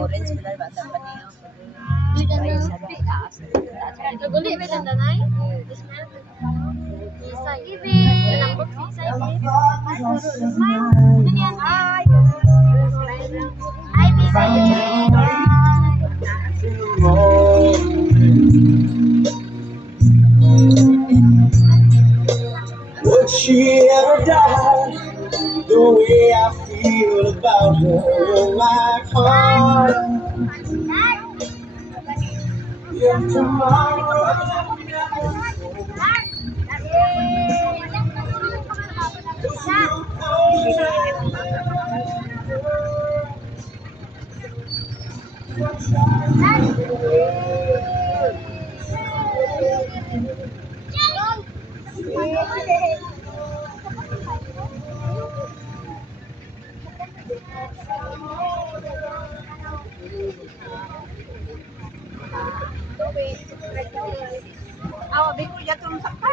Orange benar bata pa niyo. Ay, sa taas. Naguli ba lang danay? Isa ibi. Nalambot si isa ibi. Ganyan. Ay. Ay, Would she ever die the way I feel about her in my heart? If tomorrow Awa, biko jatuh sakpa.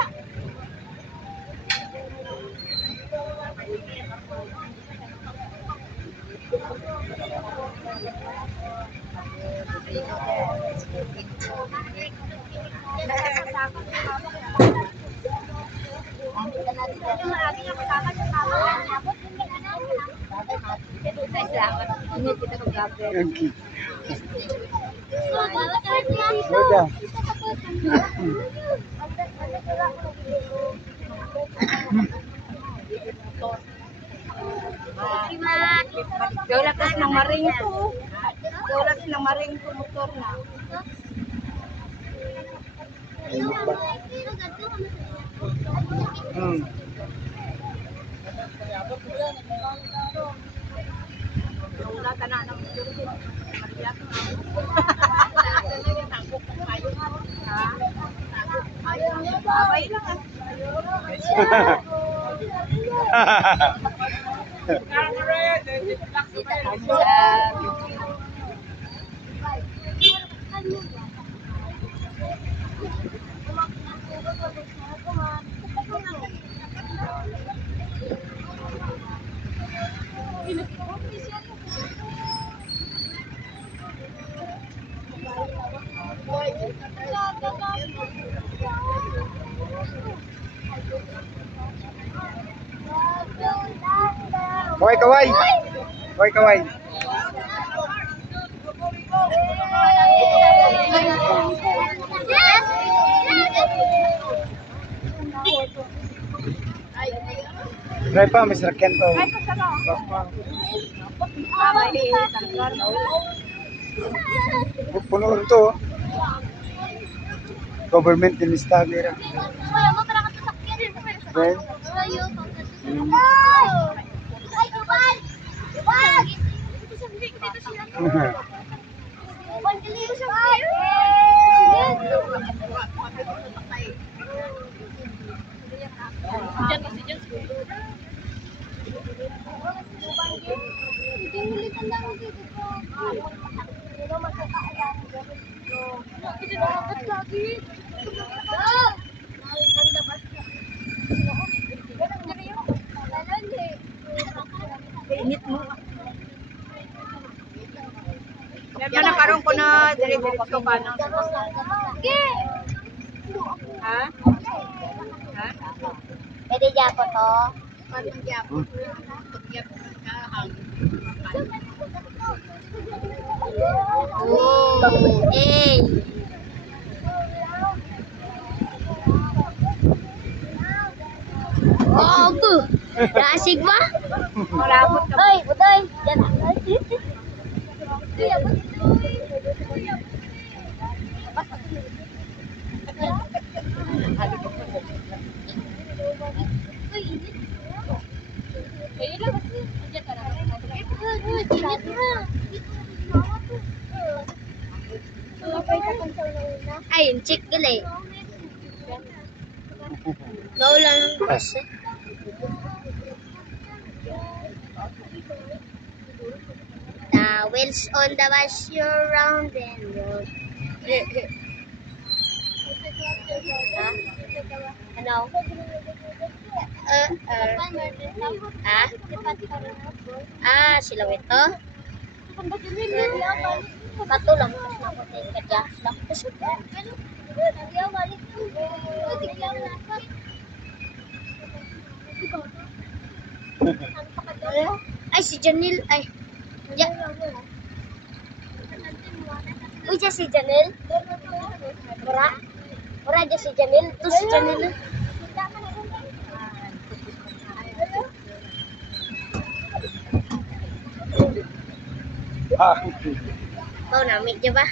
Okay. Udah. Gaulatas ng maring to. Gaulatas ng maring to motor na. Wala ka na ng abay lang Kaway, kaway. Kaway, kaway. Try pa, Mr. Kento. Puno rin to. Government din istagera. Right? init mo. Yan na karon ko na dili ko pa no. Ha? Ha? Pwede japo to. Paano japo? Oh, eh. Oh, bu. Asik ba? Malabot ka. Oy, butoy. Yan. Ay, check gali. Nawala ng kasi. The wheels on the bus you're round and round. Ano? Sila ito. Kato lang mas nakutin ka dyan. Ay, si Janil. Ay. Uy, dyan si Janil. Ora dyan si Janil. Ito si Janil. Ikaw namin dyan ba?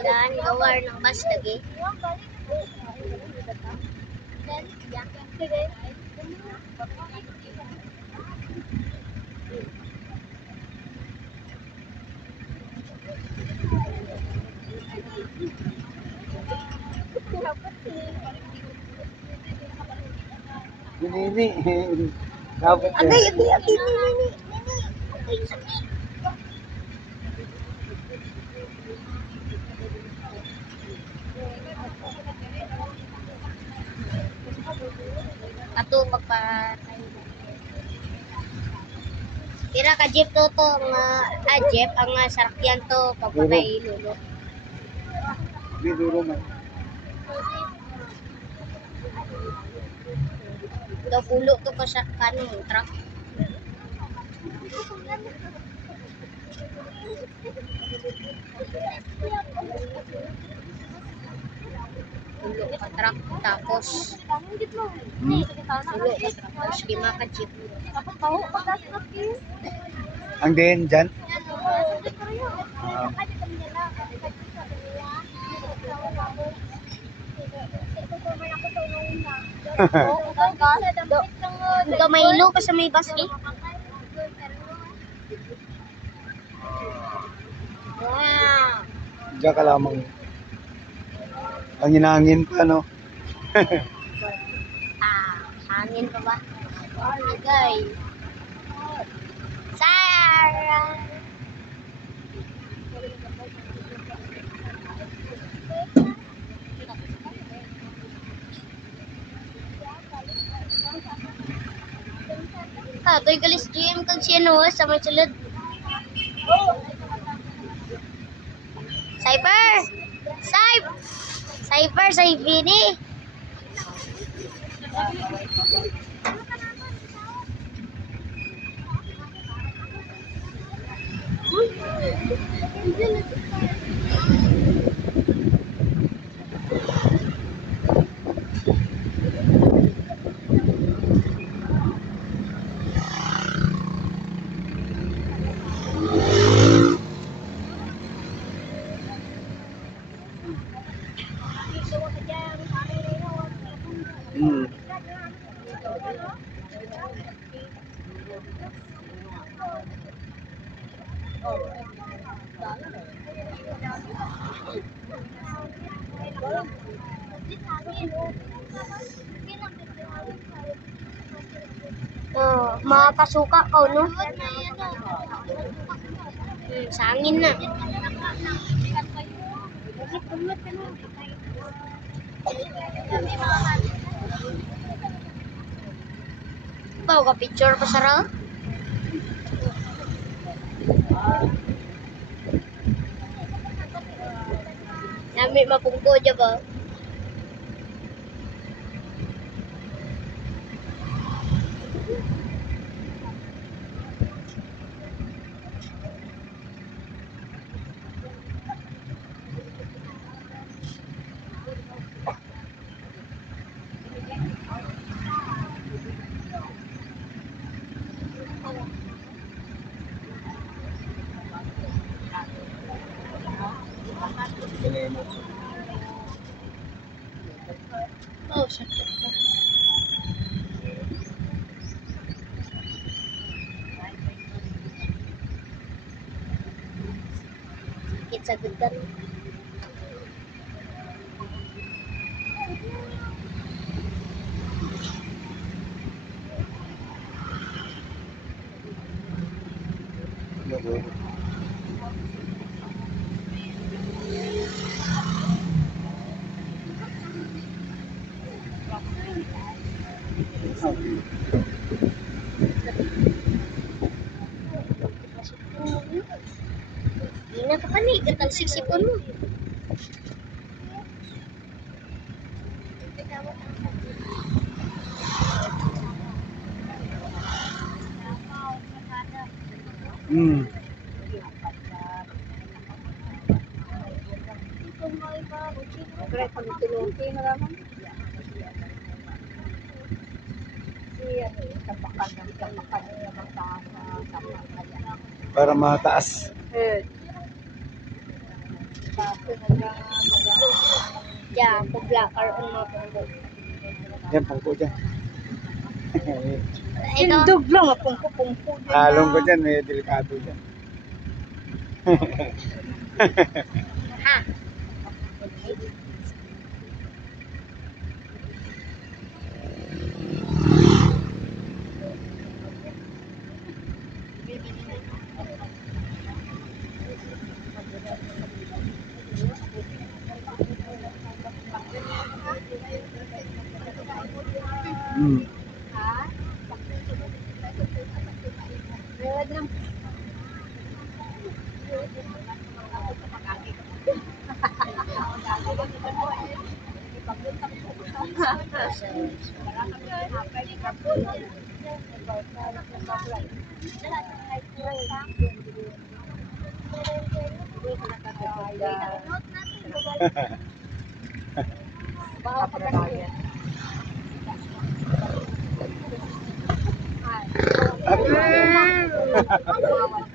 Daan gawar ng bus lagi. Nini. Dapat Agay, yan. nini. Ato pagpatay. Kira ka jeep to nga jeep ang sarakyan to pagpatay lulo. Hindi duro man. Daw pulo to ka sa kanong truck. Pulo ka truck tapos pulo ka truck tapos 5 ka jeep. Ang din dyan. Gamaylo ka sa may baski. Wow. Diyan ka lamang. Ang hinangin pa, no? Hangin pa ba? Guys. Sarah. Toy galis GM kag sino sa may sulod. Cyber! Cyber sa Ibini. Makakasuka ka, no? Sa hangin na. Bawa ka picture pa sa raw? Nami mapungko dyan ba? Sakit sa gutan. Hindi na kapanigat ang siksipon mo. Hmm. Kaya pag-tulunti na naman. Tapakan ng taas na tapakan kaya. Para mataas. Tapos naging Diyan, pag-blacker on mga punggo. Yan, pangko dyan. Ito, Indog lang, pungko-pungko. Halong ko dyan, may delikado dyan. ha. Hmm.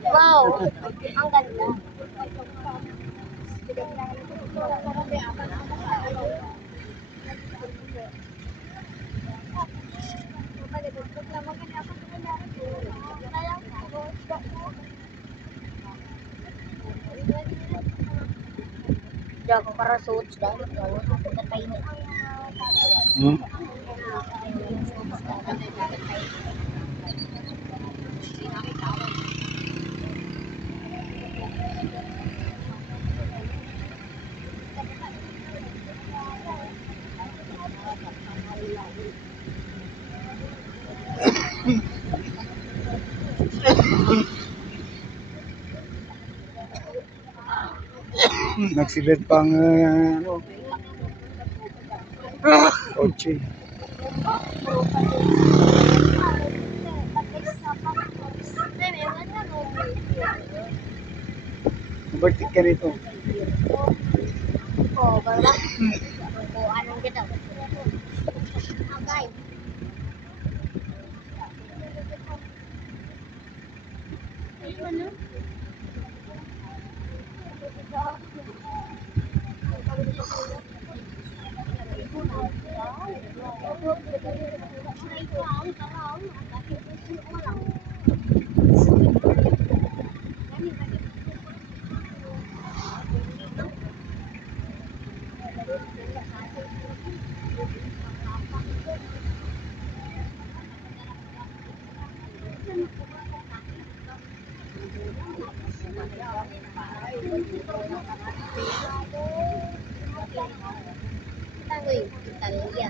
Wow, ang ganda. Diyan ko para suits dahil patay na. Hmm. Nagsilid pang ano, kotse. Nabartik ka nito. Oh, bala. Oh, anong kita? Agay. Ano? Uy, Italia.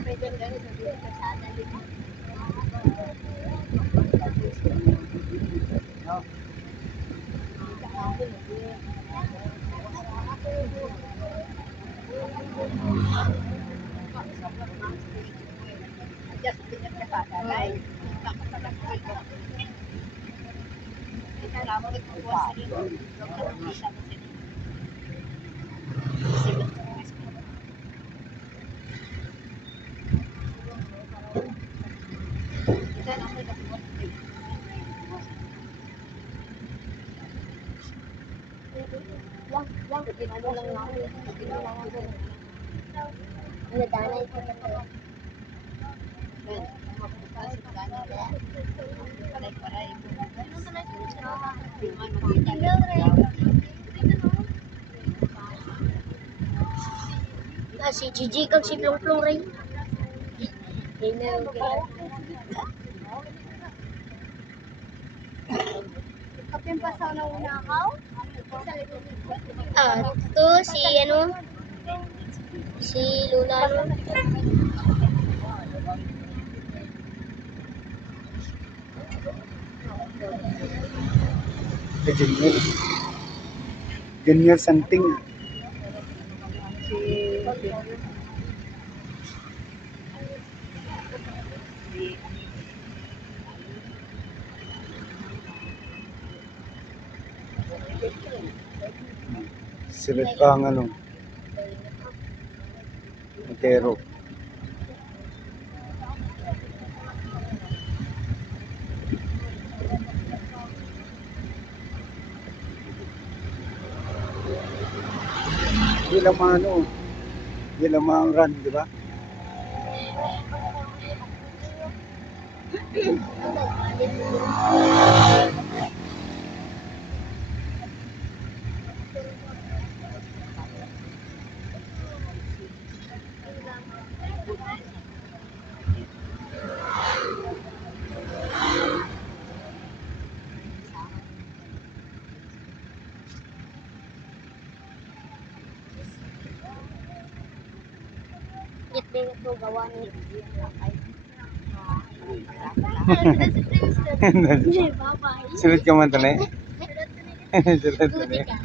Nadanay ko na to. Gigi kag si Plong Plong rin. Kapin pa sa unakaw? Ito si ano? Si Luna no? Junior. Junior Santing. Silit pa ang ano. Montero. Hindi lang mga ano. Hindi lang mga run, di ba? Git bingat mo gawa ni. Silit ka man tali. Silit Good tali. ka.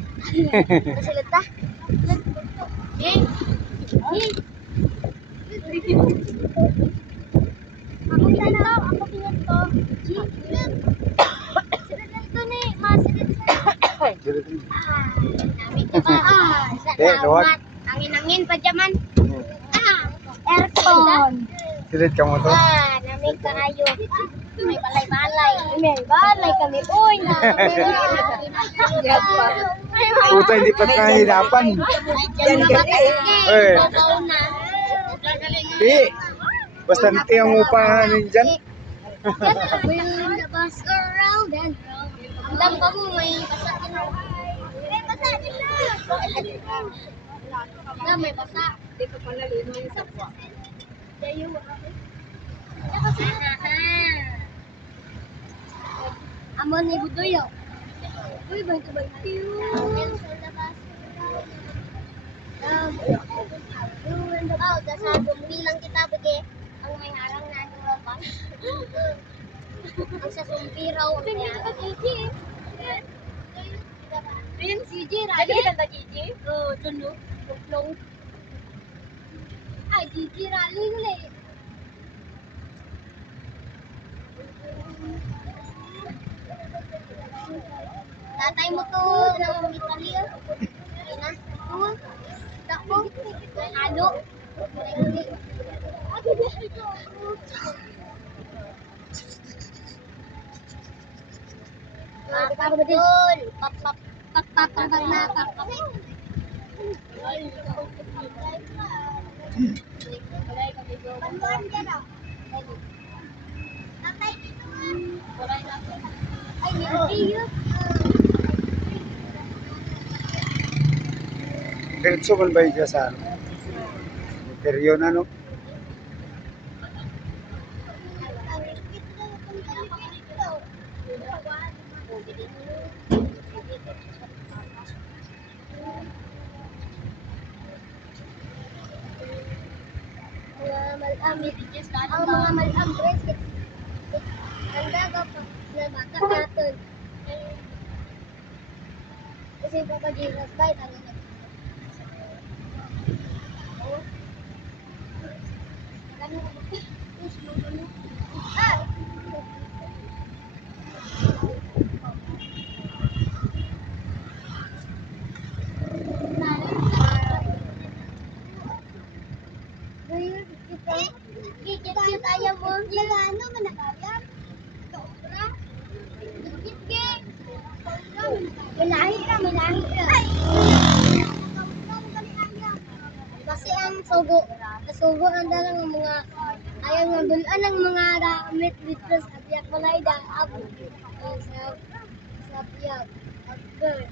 Masilit ta? Ako pinito, ako pinito. Silit to ni, masilit Silit. Namin ka ba? luwag. Angin-angin pa dyaman. aircon. Silit ka mo to. Namin ka kayo. May balay-balay. May balay kami. Uy, na. Puta, hindi pa kahirapan. Diyan na ba kayo? Eh. Babaw na. Di. Basta nanti ang upahan dyan. We'll the bus around and round. Ang lamba mo may basa ka na. May basa din na. May basa. Hindi ko pala lino yung sakwa. Amon ni Budoyo. Uy, ba ito ba ito? Sa bilang kita bagi ang may harang na ang labas. Ang sa sumpi raw. Ayun, si Gigi. Lagi kita Gigi? Oo, dun no. Tuplong. Ay, Gigi rally huli. Tatay mo to ng Italia. Ina. Takbo. Ano? Papapdol. Papapapag na papap. Ay, hindi. Diretso man ba yung sa ano? Interior na no? Ang mga malam dress handa ka pa na bata natin. Kasi Papa Jesus bait ang ayaw mo. Yung ano, manakayam. Sobra. Dukit ke. Milahi ka. Ay! Kasi ang sugo. Sugo ang dalang mga ayaw nga bulan ang mga damit dito sa biyak malay da. Sa biyak. Agad.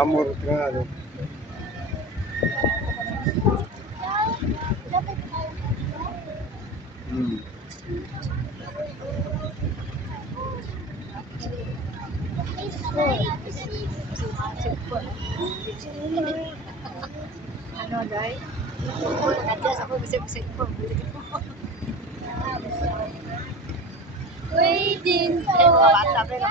Amor ka ano. Ano, Day? Nag-adjust ako, bisip-bisip ko. Waiting Eh, mga bata, pero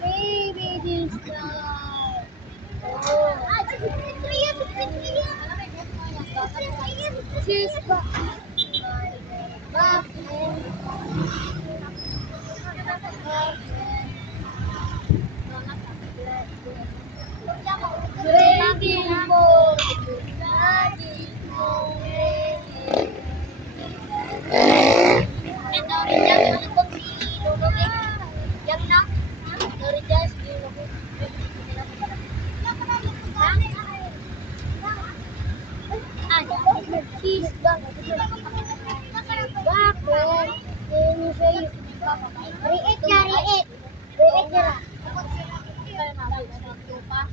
Baby, this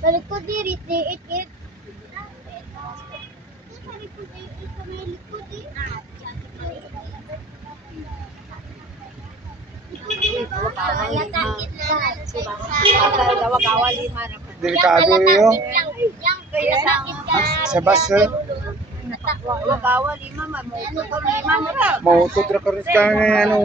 balik ko diri, it. gawa-gawa lima na po. Delikado yun. Sa bus, Gawa-gawa lima, mamutot lima mo ra. mautot ra karon ka nga ano.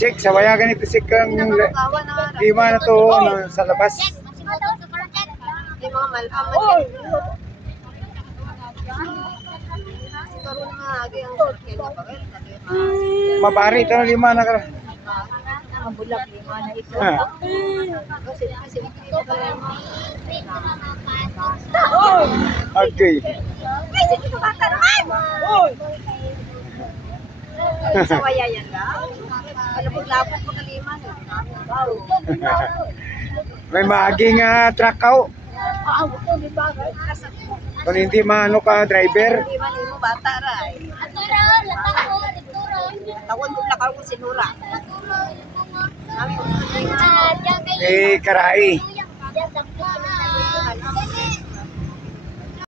Check, sa waya ganito si kang Gawa na ra. lima na to no, sa labas. Di mga malaman. Siguro nga agi ang sakyan niya pa rin. Mabari ito lima na ka. Ang bulag lima na ito. Ha. Kasi ito pa lang. Okay. Kasi ito bata naman. Sa waya yan lang. Malapot-lapot pa kalima. Wow. May maaging trakaw. Kung hindi maano ka driver. Hindi man mo bata ra. Tawon ko lakaw ko sinura. Eh karai.